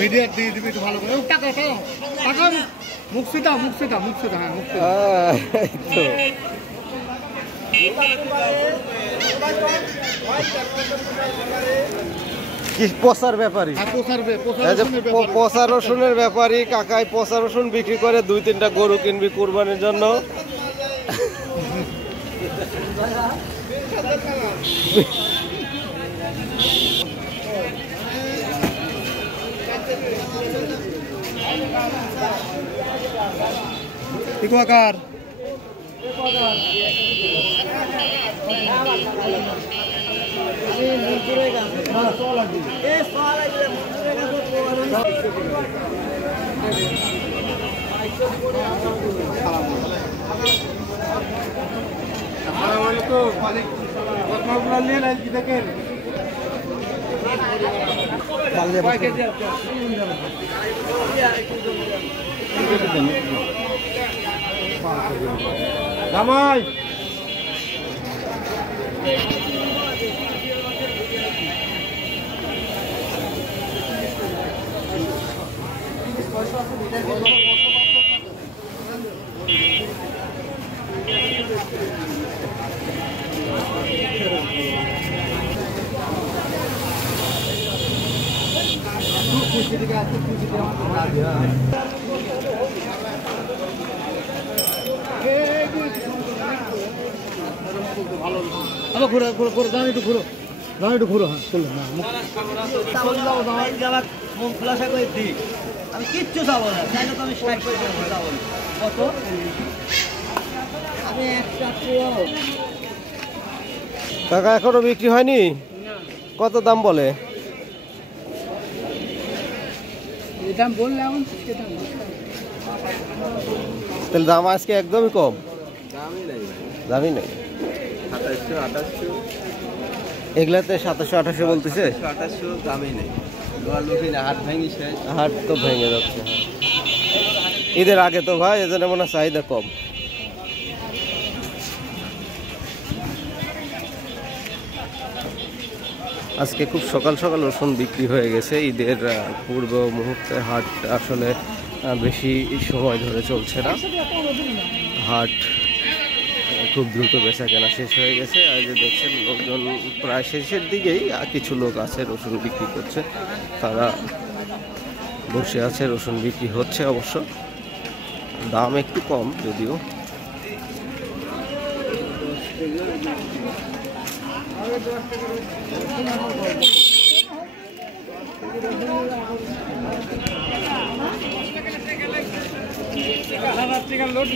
Media দিয়ে দিবি একটু ভালো করে টাকা টাকা মুক্তিটা হ্যাঁ মুক্তিটা কি পচার ব্যাপারী, পচা রসুনের ব্যাপারী কাকাই পচা রসুন বিক্রি করে 2-3টা গরু কিনবি কুরবানির জন্য। ইকুয়াকার জামাই ঘুরো ঘুরো ঘুরো দাম একটু ঘুরো হ্যাঁ চলো মুখ খোলাসা করে দিই, আমি কিচ্ছু যাবো না, চাইলে তো আমি 60 করে যাবো না। কত আমি একটা কাকা এখনো বিক্রি হয়নি? কত দাম বলে? দাম বললাম তাহলে দাম আজকে একদমই কম, দামই নেই। এগুলাতে 2700-2800 বলতেছে, দামই নেই, হাট তো ভেঙে যাচ্ছে। ঈদের আগে তো ভাই এজন্য মনে হয় চাহিদা কম। আজকে খুব সকাল সকাল রসুন বিক্রি হয়ে গেছে। ঈদের পূর্ব মুহূর্তে হাট আসলে বেশি সময় ধরে চলছে না, হাট খুব দ্রুত বেচা কেনা শেষ হয়ে গেছে। আর যে দেখছেন লোকজন প্রায় শেষের দিকেই, কিছু লোক আছে রসুন বিক্রি করছে, তারা বসে আছে, রসুন বিক্রি হচ্ছে। অবশ্য দাম একটু কম যদিও। লোড